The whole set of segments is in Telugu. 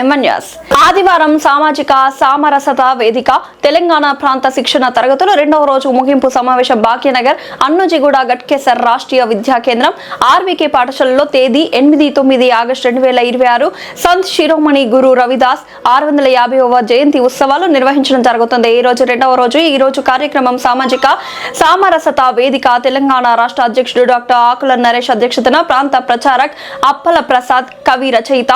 ఎంఎన్ఎస్ ఆదివారం సామాజిక సామరస్యత వేదిక తెలంగాణ ప్రాంత శిక్షణ తరగతులు రెండవ రోజు ముగింపు సమావేశం భాగ్యనగర్ అన్నజిగూడ గట్కేసర్ రాష్ట్రీయ విద్యా కేంద్రం ఆర్వీకే పాఠశాలలో తేదీ 8-9 ఆగస్టు 2026 సంత్ శిరోమణి గురు రవిదాస్ 650వ జయంతి ఉత్సవాలు నిర్వహించడం జరుగుతుంది. ఈ రోజు రెండవ రోజు ఈ రోజు కార్యక్రమం సామాజిక సామరస్యత వేదిక తెలంగాణ రాష్ట్ర అధ్యక్షుడు డాక్టర్ ఆకుల నరేష్ అధ్యక్షతన ప్రాంత ప్రచారక్ అప్పల ప్రసాద్ కవి రచయిత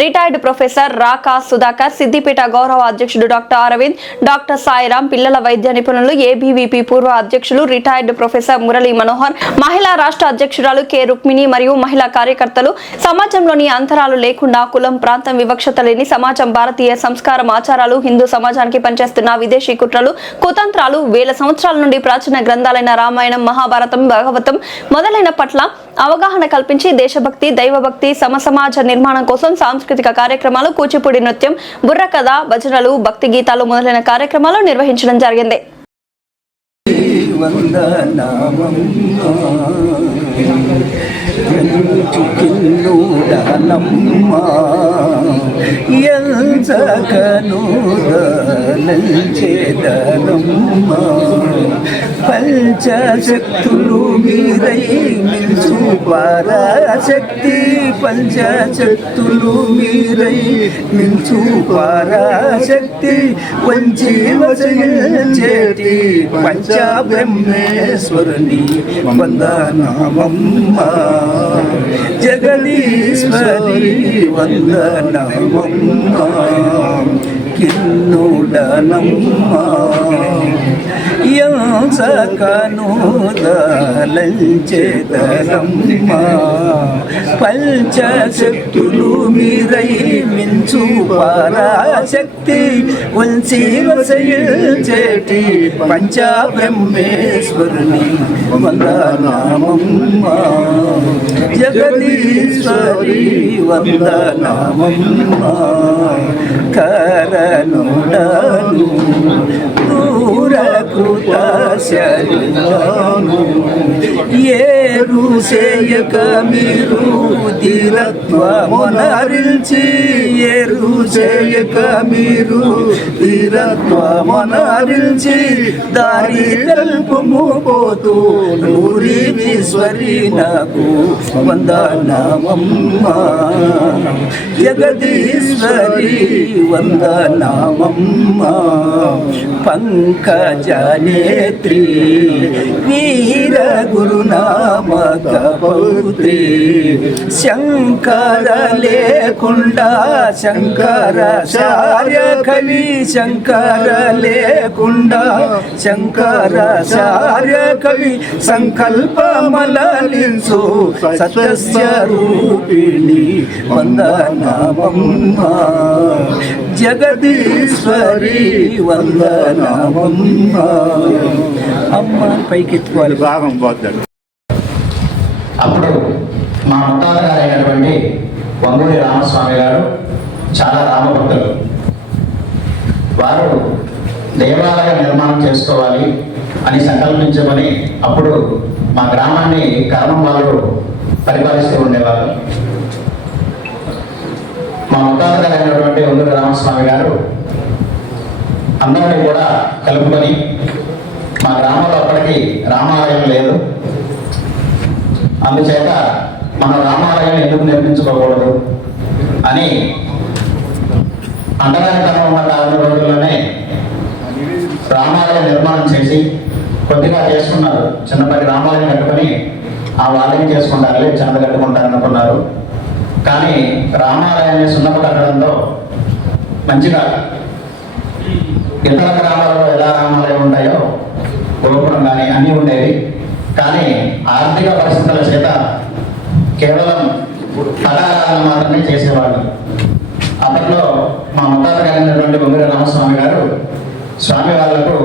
రిటైర్డ్ ప్రొఫెసర్ రాకా సుధాకర్ సిద్దిపేట గౌరవ అధ్యక్షుడు డాక్టర్ అరవింద్ డాక్టర్ సాయిరాం పిల్లల వైద్య నిపుణులు ఏబీవీపీ పూర్వ అధ్యక్షులు రిటైర్డ్ ప్రొఫెసర్ మురళీ మనోహర్ మహిళా రాష్ట్ర అధ్యక్షురాలు కె రుక్మిణి మరియు మహిళా కార్యకర్తలు సమాజంలోని అంతరాలు లేకుండా కులం ప్రాంతం వివక్షత లేని సమాజం భారతీయ సంస్కారం ఆచారాలు హిందూ సమాజానికి పనిచేస్తున్న విదేశీ కుట్రలు కుతంత్రాలు వేల సంవత్సరాల నుండి ప్రాచీన గ్రంథాలైన రామాయణం మహాభారతం భాగవతం మొదలైన పట్ల అవగాహన కల్పించి దేశభక్తి దైవభక్తి సమసమాజ నిర్మాణం కోసం సాంస్కృతిక కార్యక్రమాలు కూచిపూడి నృత్యం బుర్రకథ భజనలు భక్తి గీతాలు మొదలైన కార్యక్రమాలు నిర్వహించడం జరిగింది. పంచశక్తులు మీరై నిల్చు పరాశక్తి పంచశక్తులు మీరై నిల్చు పరాశక్తి వంచి వచయించేటి పంచబ్రహ్మేశ్వరుని వందనామమ్మ జగదీశ్వరి వందనామమ్మ కిన్నుడనమ్మ యంసకనూదలంచేదరమ్మ పంచశక్తులు మీరై మించు పరాశక్తి వంశీ వసయించేటి పంచబ్రహ్మేశ్వరుని వందనామమ్మ జగదీశ్వరి వందనామమ్మ కరణుడను దూరకృత శరీరాను ఏరు చేయక మీరు ధీరత్వమునరిల్చి ఏరు చేయక మీరు ధీరత్వమునరిల్చి దారి తెలుపుము పోతూ నూరి ఈశ్వరి నాకు వందనామమ్మ జగదీశ్వరి వందనామమ్మ పంకజనేత్రి వీర గురునామక పౌత్రి శంకర లేకుండా శంకరాచార్య కవి శంకర లేకుండా శంకరాచార్య కవి సంకల్పమలలించు సత్యస్వరూపిణి వందనామమ్మ జగదీశ్వరి వందనామమ్మ అమ్మ పైకెత్తుకోవాలి భాగం పోతాడు. అప్పుడు మా ముత్తాత గారు అయినటువంటి వంగూరి రామస్వామి గారు చాలా రామభక్తులు. వారు దేవాలయ నిర్మాణం చేసుకోవాలి అని సంకల్పించమని అప్పుడు మా గ్రామాన్ని కర్మం వాళ్ళు పరిపాలిస్తూ ఉండేవారు. మా ముత్తాత గారు అయినటువంటి వంగూరి రామస్వామి గారు అందరినీ కూడా కలుపుకొని మా గ్రామంలో అప్పటికి రామాలయం లేదు, అందుచేత మన రామాలయం ఎందుకు నిర్మించుకోకూడదు అని అంటరానితనం ఉన్న 4 రోజుల్లోనే రామాలయం నిర్మాణం చేసి కొద్దిగా చేసుకున్నారు. చిన్నపాటి రామాలయం కట్టుకొని ఆ వాళ్ళని చేసుకుంటారు, చిన్నది కట్టుకుంటారు అనుకున్నారు. కానీ రామాలయాన్ని సున్నపు కట్టడంతో మంచిగా ఇతర గ్రామాలలో ఎలా రామాలయం ఉంటాయో గోపురం కానీ అన్నీ ఉండేవి. కానీ ఆర్థిక పరిస్థితుల చేత కేవలం పటాలను మాత్రమే చేసేవాళ్ళు. అప్పట్లో మా ముత్తాత గారైనటువంటి వంగూరి రామస్వామి గారు స్వామి వాళ్లకు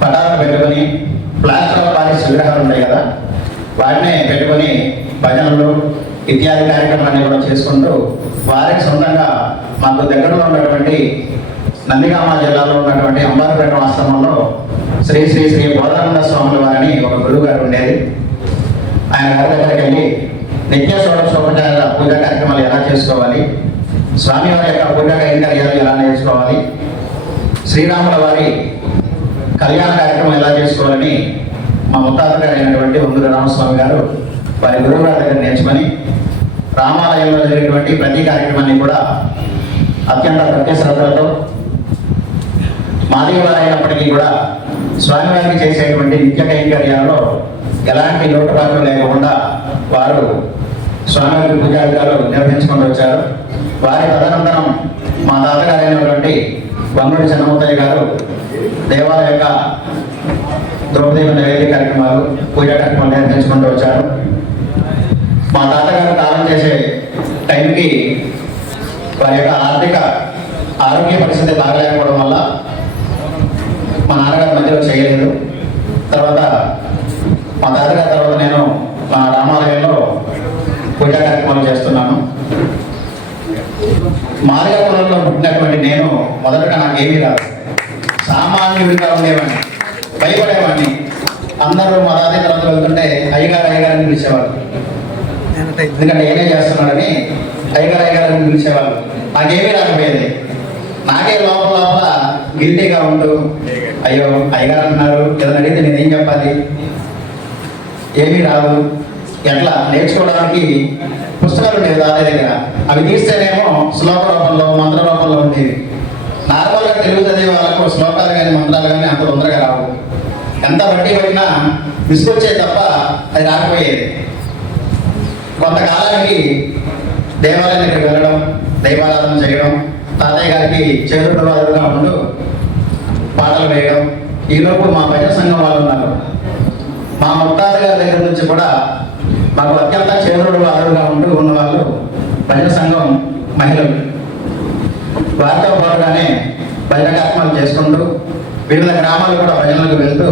పటాలను పెట్టుకొని ప్లాస్టర్ ఆఫ్ పారిస్ విగ్రహాలు ఉంటాయి కదా, వాటినే పెట్టుకొని భజనలు ఇత్యాది కార్యక్రమాన్ని కూడా చేసుకుంటూ వారికి సొంతంగా మాకు దగ్గరలో ఉన్నటువంటి నందిగామ జిల్లాలో ఉన్నటువంటి అంబారిపేట ఆశ్రమంలో శ్రీ శ్రీ శ్రీ బోధానంద స్వాముల వారిని ఒక గురువు గారు ఉండేది. ఆయన గారి దగ్గరికి వెళ్ళి నిత్య షోడశోపచార పూజా కార్యక్రమాలు ఎలా చేసుకోవాలి, స్వామివారి యొక్క పూజా కైంకర్యాలు ఎలా నేర్చుకోవాలి, శ్రీరాముల వారి కళ్యాణ కార్యక్రమం ఎలా చేసుకోవాలని మా ముత్తాత గారు అయినటువంటి ఉంగుల రామస్వామి గారు వారి గురువు గారి దగ్గర నేర్చుకొని రామాలయంలో జరిగేటువంటి ప్రతి కార్యక్రమాన్ని కూడా అత్యంత భక్తి శ్రద్ధలతో మాదిగవారు అయినప్పటికీ కూడా స్వామివారికి చేసేటువంటి నిత్య కైంకర్యాల్లో ఎలాంటి లోటుపాట్లు లేకుండా వారు స్వామివారి పూజాధికారులు నిర్వహించుకుంటూ వచ్చారు. వారి తదనంతరం మా తాతగారు అయినటువంటి వంగుడి చెన్నమూర్తయ్య గారు దేవాలయ యొక్క ద్రౌపది నైవేద్య కార్యక్రమాలు, పూజా కార్యక్రమాలు నిర్వహించుకుంటూ వచ్చారు. మా తాతగారు కాలం చేసే టైంకి వారి యొక్క ఆరోగ్య పరిస్థితి బాగలేకపోవడం వల్ల మా నాన్నగారి మధ్యలో చేయలేదు. తర్వాత మా తాతగారి తర్వాత నేను మా రామాలయంలో పూజా కార్యక్రమాలు చేస్తున్నాను. మాదిగ కులంలో పుట్టినటువంటి నేను మొదటగా నాకేమీ రాదు, సామాన్యుడిగా ఉండేవాడిని, భయపడేవాడిని. అందరూ మా తాతయ్య తర్వాత వెళ్తుంటే అయ్యగారు అయ్యగారిని పిలిచేవాళ్ళు, ఎందుకంటే ఏమే చేస్తున్నాడని అయ్యగారిని పిలిచేవాళ్ళు. నాకేమీ రాకపోయేది. నాకే లోపల గిల్టీగా ఉంటూ అయ్యో అయ్యగారు అంటున్నారు, ఏదైనా అడిగితే నేనేం చెప్పాలి, ఏమీ రాదు. ఎట్లా నేర్చుకోవడానికి పుస్తకాలు ఉండేవి తాతయ్య దగ్గర, అవి తీస్తేనేమో శ్లోక రూపంలో మంత్ర రూపంలో ఉండేవి. నార్మల్గా తెలుగు చదివే వాళ్ళకు శ్లోకాలు కానీ మంత్రాలు కానీ అంత తొందరగా రావు. ఎంత బట్టి పడినా విసుకొచ్చేది తప్ప అది రాకపోయేది. కొంతకాలానికి దేవాలయం దగ్గరికి వెళ్ళడం, దైవారాధన చేయడం, తాతయ్య గారికి చేదుడు వాదుడుగా ఉంటూ పాటలు వేయడం. ఈలోపు మా భజన సంఘం వాళ్ళు ఉన్నారు. మా ముత్తాత గారి దగ్గర నుంచి కూడా మాకు అత్యంత చేదుడు వాదుడుగా ఉంటూ ఉన్న వాళ్ళు భజన సంఘం మహిళలు. వారితో పాటుగానే భజన కార్యక్రమాలు చేసుకుంటూ వివిధ గ్రామాలు కూడా భజనలకు వెళ్తూ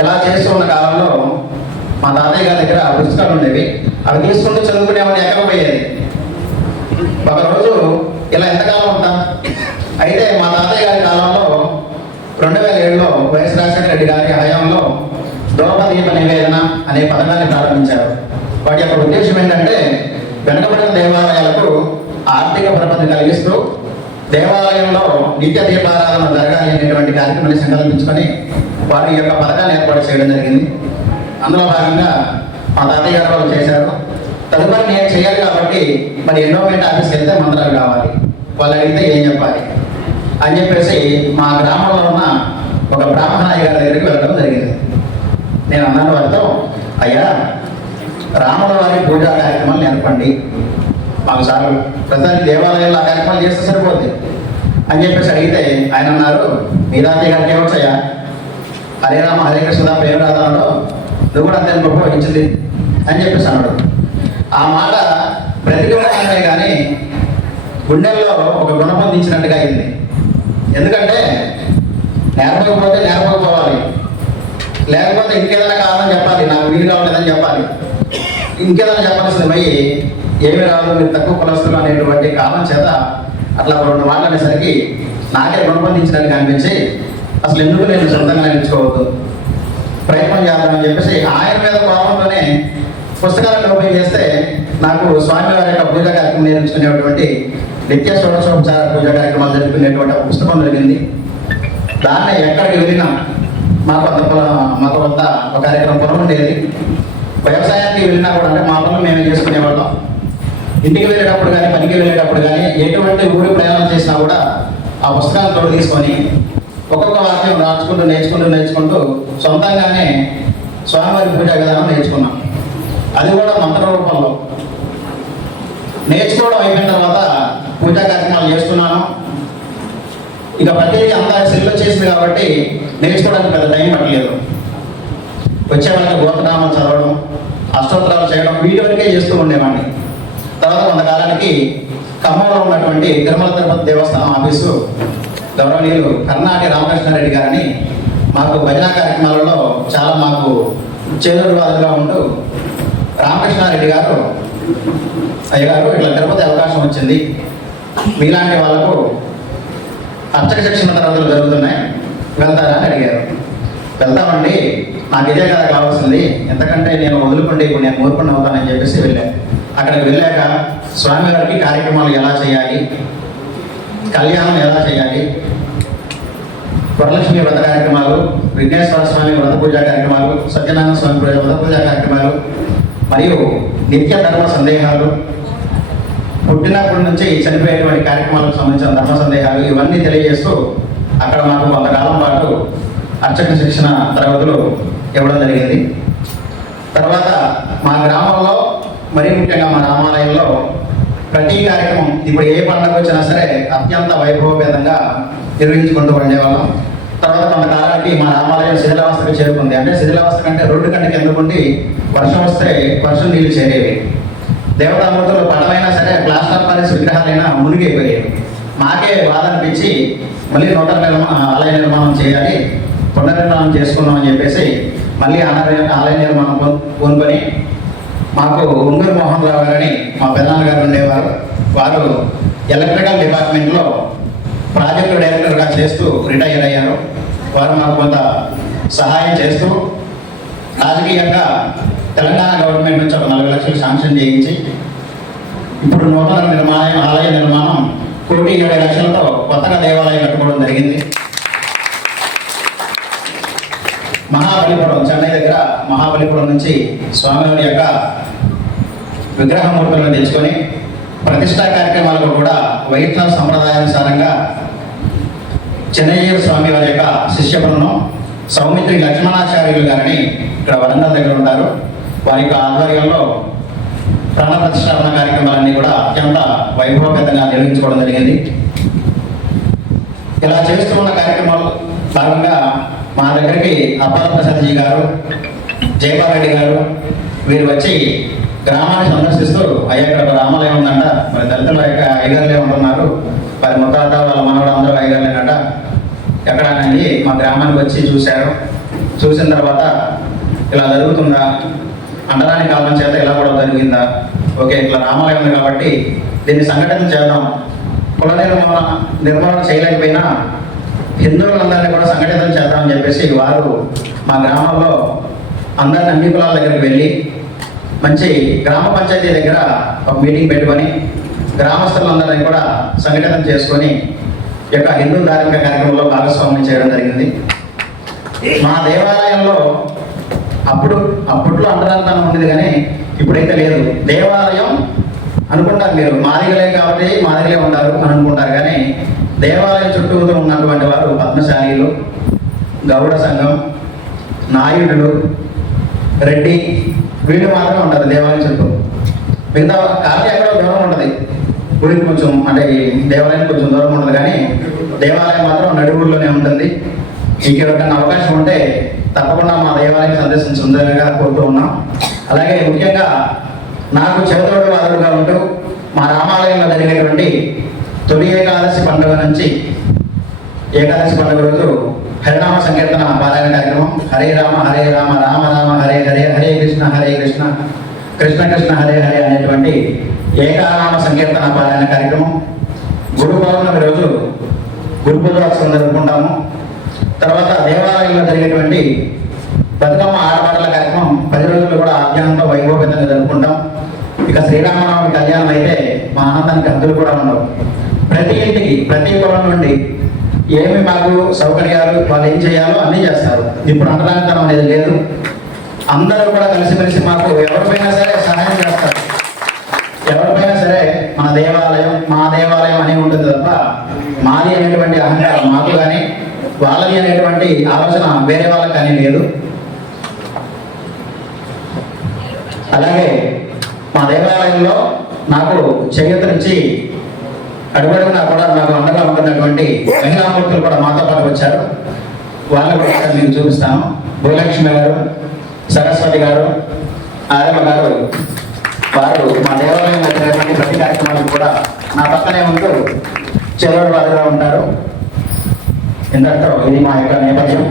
ఇలా చేస్తూ ఉన్న కాలంలో మా తాతయ్య గారి దగ్గర పుస్తకాలు ఉండేవి. అవి తీసుకుంటూ చదువుకునేవాడిని, ఎక్కకపోయేది. ఒకరోజు ఇలా ఎంతకాలం ఉంటాం. అయితే మా తాతయ్య గారి కాలంలో 2007లో వైఎస్ రాజశేఖర రెడ్డి గారి హయాంలో ద్రౌపదీప నివేదన అనే పథకాన్ని ప్రారంభించారు. వాటి యొక్క ఉద్దేశం ఏంటంటే వెనుకబడిన దేవాలయాలకు ఆర్థిక ప్రపత్తి కలిగిస్తూ దేవాలయంలో నిత్య దీపారాధన జరగాలి అనేటువంటి కార్యక్రమాన్ని సంకల్పించుకొని వారి యొక్క పథకాన్ని ఏర్పాటు చేయడం జరిగింది. అందులో భాగంగా మా తాతయ్య గారు వాళ్ళు చేశారు. తదుపరి నేను చేయాలి కాబట్టి మరి ఎండోమెంట్ ఆఫీస్కి వెళ్తే మంత్రాలు కావాలి, వాళ్ళు అడిగితే ఏం చెప్పాలి అని చెప్పేసి మా గ్రామంలో ఉన్న ఒక బ్రాహ్మణ అయ్య గారి దగ్గరికి వెళ్ళడం జరిగింది. నేను అన్నాను వారితో, అయ్యా రాముల వారి పూజా కార్యక్రమాలు నేర్పండి మాకు సార్, ప్రతిదానికి దేవాలయంలో ఆ కార్యక్రమాలు చేస్తే సరిపోద్ది అని చెప్పేసి అడిగితే ఆయన అన్నారు, మీ తాతయ్య గారికి ఏమొచ్చాయా, హరే రామ హరే కృష్ణ ప్రేమ రాధాలో నువ్వు కూడా అంతే గొప్ప వహించింది అని చెప్పేసి అన్నాడు. ఆ మాట ప్రతికూలమే కానీ గుండెల్లో ఒక గుణపొందించినట్టుగా అయింది. ఎందుకంటే నేర్పకపోతే నేర్పకపోవాలి, లేకపోతే ఇంకేదైనా కారణం చెప్పాలి, నాకు వీలు కావట్లేదని చెప్పాలి, ఇంకేదైనా చెప్పాల్సింది పోయి ఏమి రాదు మీరు తక్కువ కులస్తులు అనేటువంటి కారణం చేత అట్లా 2 మాటలు అనేసరికి నాకే గుణపొందించినట్టుగా అనిపించి అసలు ఎందుకు నేను సొంతంగా నేర్చుకోవద్దు, ప్రయత్నం చేద్దామని చెప్పేసి ఆయన మీద కోపంతోనే పుస్తకాలను ఓపెన్ చేస్తే నాకు స్వామివారి యొక్క పూజా కార్యక్రమం నేర్చుకునేటువంటి నిత్య షోడశోపచార పూజా కార్యక్రమాలు జరుపుకునేటువంటి ఒక పుస్తకం జరిగింది. దాన్ని ఎక్కడికి వెళ్ళినా మాకు కొంత ఒక కార్యక్రమం పొలం ఉండేది. వ్యవసాయానికి వెళ్ళినా కూడా అంటే మా పనులు మేమే చేసుకునేవాళ్ళం. ఇంటికి వెళ్ళేటప్పుడు కానీ పనికి వెళ్ళేటప్పుడు కానీ ఎటువంటి ఊరి ప్రయాణం చేసినా కూడా ఆ పుస్తకాలతో తీసుకొని ఒక్కొక్క వాక్యం రాసుకుంటూ నేర్చుకుంటూ సొంతంగానే స్వామివారి పూజా విధానం నేర్చుకున్నాం. అది కూడా మంత్ర రూపంలో నేర్చుకోవడం అయిపోయిన తర్వాత పూజా కార్యక్రమాలు చేస్తున్నాను. ఇక ప్రతిదీ అంతా సెల్లో చేసింది కాబట్టి నేర్చుకోవడానికి పెద్ద టైం పట్టలేదు. వచ్చే వాళ్ళకి గోత్రనామాలు చదవడం, అష్టోత్తరాలు చేయడం, వీటి వరకే చేస్తూ ఉండేవాడిని. తర్వాత కొంతకాలానికి ఖమ్మంలో ఉన్నటువంటి తిరుమల తిరుపతి దేవస్థానం ఆఫీసు గౌరవనీయులు కర్ణాటి రామకృష్ణారెడ్డి గారిని మాకు భజన కార్యక్రమాలలో చాలా మాకు చేదుడువాదుగా ఉంటూ రామకృష్ణారెడ్డి గారు, అయ్యగారు ఇట్లా తిరుపతి అవకాశం వచ్చింది, మీలాంటి వాళ్ళకు అర్చక శిక్షణ తరగతులు జరుగుతున్నాయి, వెళ్తారా అని అడిగారు. వెళ్తామండి, నాకు ఇదే కదా కావాల్సింది, ఎంతకంటే నేను వదులుకుంటే ఇప్పుడు నేను మూర్ఖుని అవుతానని చెప్పేసి వెళ్ళాను. అక్కడికి వెళ్ళాక స్వామివారికి కార్యక్రమాలు ఎలా చేయాలి, కళ్యాణం ఎలా చేయాలి, వరలక్ష్మి వ్రత కార్యక్రమాలు, విఘ్నేశ్వర స్వామి వ్రత పూజా కార్యక్రమాలు, సత్యనారాయణ స్వామి వ్రత పూజా కార్యక్రమాలు మరియు నిత్య ధర్మ సందేహాలు, పుట్టినప్పటి నుంచి చనిపోయేటువంటి కార్యక్రమాలకు సంబంధించిన ధర్మ సందేహాలు ఇవన్నీ తెలియజేస్తూ అక్కడ మాకు కొంతకాలం పాటు అర్చక శిక్షణ తరగతులు ఇవ్వడం జరిగింది. తర్వాత మా గ్రామంలో మరీ ముఖ్యంగా మా రామాలయంలో ప్రతి కార్యక్రమం ఇప్పుడు ఏ పండుగ వచ్చినా సరే అత్యంత వైభవపేతంగా నిర్వహించుకుంటూ ఉండేవాళ్ళం. తర్వాత కొంతకాలానికి మా రామాలయం శిథిలావస్థకు చేరుకుంది. అంటే శిథిలావస్థ కంటే రోడ్డు కంటే కిందకుండి వర్షం వస్తే వర్షం నీళ్లు చేరేవి. దేవతామూర్తులు పడమైనా సరే ప్లాస్టర్ ఆఫ్ పారిస్ విగ్రహాలైనా మునిగిపోయాయి. మాకే బాధ అనిపించి మళ్ళీ నూతన ఆలయ నిర్మాణం చేయాలి, పునర్నిర్మాణం చేసుకుందాం అని చెప్పేసి మళ్ళీ ఆలయ నిర్మాణం కొనుక్కొని మాకు ఉంగూరు మోహన్ రావు గారని మా పెద్దనాన్నగారు ఉండేవారు. వారు ఎలక్ట్రికల్ డిపార్ట్మెంట్లో ప్రాజెక్టు డైరెక్టర్గా చేస్తూ రిటైర్ అయ్యారు. వారు మాకు కొంత సహాయం చేస్తూ రాజకీయంగా తెలంగాణ గవర్నమెంట్ నుంచి ఒక 40 లక్షలు శాంక్షన్ చేయించి ఇప్పుడు నూతన ఆలయ నిర్మాణం 1,70,00,000తో కొత్తగా దేవాలయం కట్టుకోవడం జరిగింది. మహాబలిపురం, చెన్నై దగ్గర మహాబలిపురం నుంచి స్వామివారి యొక్క విగ్రహమూర్తులను తెచ్చుకొని ప్రతిష్టా కార్యక్రమాలకు కూడా వైష్ణవ సంప్రదాయానుసారంగా చెన్నయ్య స్వామి వారి యొక్క శిష్య బృందం సౌమిత్రి లక్ష్మణాచార్యులు గారిని ఇక్కడ వరంగల్ దగ్గర ఉంటారు. వారి యొక్క ఆధ్వర్యంలో ప్రాణ ప్రతిష్టాపన కార్యక్రమాలన్నీ కూడా అత్యంత వైభవపేతంగా నిర్వహించుకోవడం జరిగింది. ఇలా చేస్తున్న కార్యక్రమాలు భాగంగా మా దగ్గరికి అప్పాల ప్రసాద్జీ గారు, జయపాల్ రెడ్డి గారు వీరు వచ్చి గ్రామాన్ని సందర్శిస్తూ అయ్యా ఇక్కడ ఒక రామాలయం ఉందంట, మరి దళితుల యొక్క ఐగర్లే ఉంటున్నారు, వారి ముత్తాత వాళ్ళ మనవడు అందరూ ఐగర్లేనట, ఎక్కడనండి మా గ్రామానికి వచ్చి చూశారు. చూసిన తర్వాత ఇలా జరుగుతుందా, అండరాని కాలం చేత ఇలా కూడా జరిగిందా, ఓకే ఇట్లా రామాలయం ఉంది కాబట్టి దీన్ని సంఘటన చేద్దాం, కుల నిర్మూలన చేయలేకపోయినా హిందువులందరినీ కూడా సంఘటితం చేద్దామని చెప్పేసి వారు మా గ్రామంలో అందరిని అన్ని కులాల దగ్గరికి వెళ్ళి మంచి గ్రామ పంచాయతీ దగ్గర ఒక మీటింగ్ పెట్టుకొని గ్రామస్తులందరినీ కూడా సంఘటితం చేసుకొని ఈ యొక్క హిందూ ధార్మిక కార్యక్రమంలో భాగస్వామ్యం చేయడం జరిగింది. మా దేవాలయంలో అప్పట్లో అంటరాంతనం ఉండేది కానీ ఇప్పుడైతే లేదు. దేవాలయం అనుకుంటారు మీరు మాదిగలే కాబట్టి మాదిగలే ఉంటారు అని అనుకుంటారు, కానీ దేవాలయం చుట్టూతో ఉన్నటువంటి వారు పద్మశాలీలు, గౌడ సంఘం, నాయుడులు, రెడ్డి వీళ్ళు మాత్రమే ఉంటారు దేవాలయం చుట్టూ. మిగతా ఖాళీ ఎక్కడో దూరం ఉంటుంది, గుడికి కొంచెం అంటే దేవాలయం కొంచెం దూరం ఉంటుంది, కానీ దేవాలయం మాత్రం నడుగుడిలోనే ఉంటుంది. మీకు ఎవరికైనా అవకాశం ఉంటే తప్పకుండా మా దేవాలయం సందర్శించుందరగా కోరుతూ ఉన్నాం. అలాగే ముఖ్యంగా నాకు చెవతోడు వాదుడుగా ఉంటూ మా రామాలయంలో జరిగేటువంటి తొలి ఏకాదశి పండుగ నుంచి ఏకాదశి పండుగ రోజు హరినామ సంకీర్తన పారాయణ కార్యక్రమం, హరే రామ రామ రామ హరే హరే, హరే కృష్ణ కృష్ణ కృష్ణ హరే హరే అనేటువంటి ఏకానామ సంకీర్తన పారాయణ కార్యక్రమం. గురు పౌర్ణమి రోజు గురు పూజోత్సవం జరుపుకుంటాము. తర్వాత దేవాలయంలో జరిగేటువంటి బతుకమ్మ ఆడపాటల కార్యక్రమం 10 రోజులు కూడా ఆధ్యాత్మిక వైభవపేతంగా జరుపుకుంటాం. ఇక శ్రీరామనవమి కళ్యాణం అయితే మా ఆనందానికి హద్దులు కూడా ఉండవు. ప్రతి ఇంటికి ప్రతి కులం నుండి ఏమి మాకు సౌకర్యాలు వాళ్ళు ఏం చేయాలో అన్నీ చేస్తారు. ఇప్పుడు అంటరానితనం అనేది లేదు, అందరూ కూడా కలిసిమెలిసి మాకు ఎవరిపైనా సరే సహాయం చేస్తారు. ఎవరిపైనా సరే మా దేవాలయం అని ఉంటుంది తప్ప మాది అనేటువంటి అహంకారం మాకు కానీ వాళ్ళది అనేటువంటి ఆలోచన వేరే వాళ్ళకి కానీ లేదు. అలాగే మా దేవాలయంలో నాకు చేయూతనిచ్చి అడుగడుగునా కూడా నాకు అండగా ఉంటున్నటువంటి మహిళామూర్తులు కూడా మాతో పాటు వచ్చారు. వాళ్ళని కూడా మీకు చూపిస్తాను. భూలక్ష్మి గారు, సరస్వతి గారు, ఆరమ్మ గారు, వారు మా దేవాలయంలో జరిగినటువంటి ప్రతి కార్యక్రమాలకు కూడా నా పక్కనే ఉంటూ చెరువు వారుగా ఉంటారు. ఎందుకంటే ఇది మా యొక్క నేపథ్యం.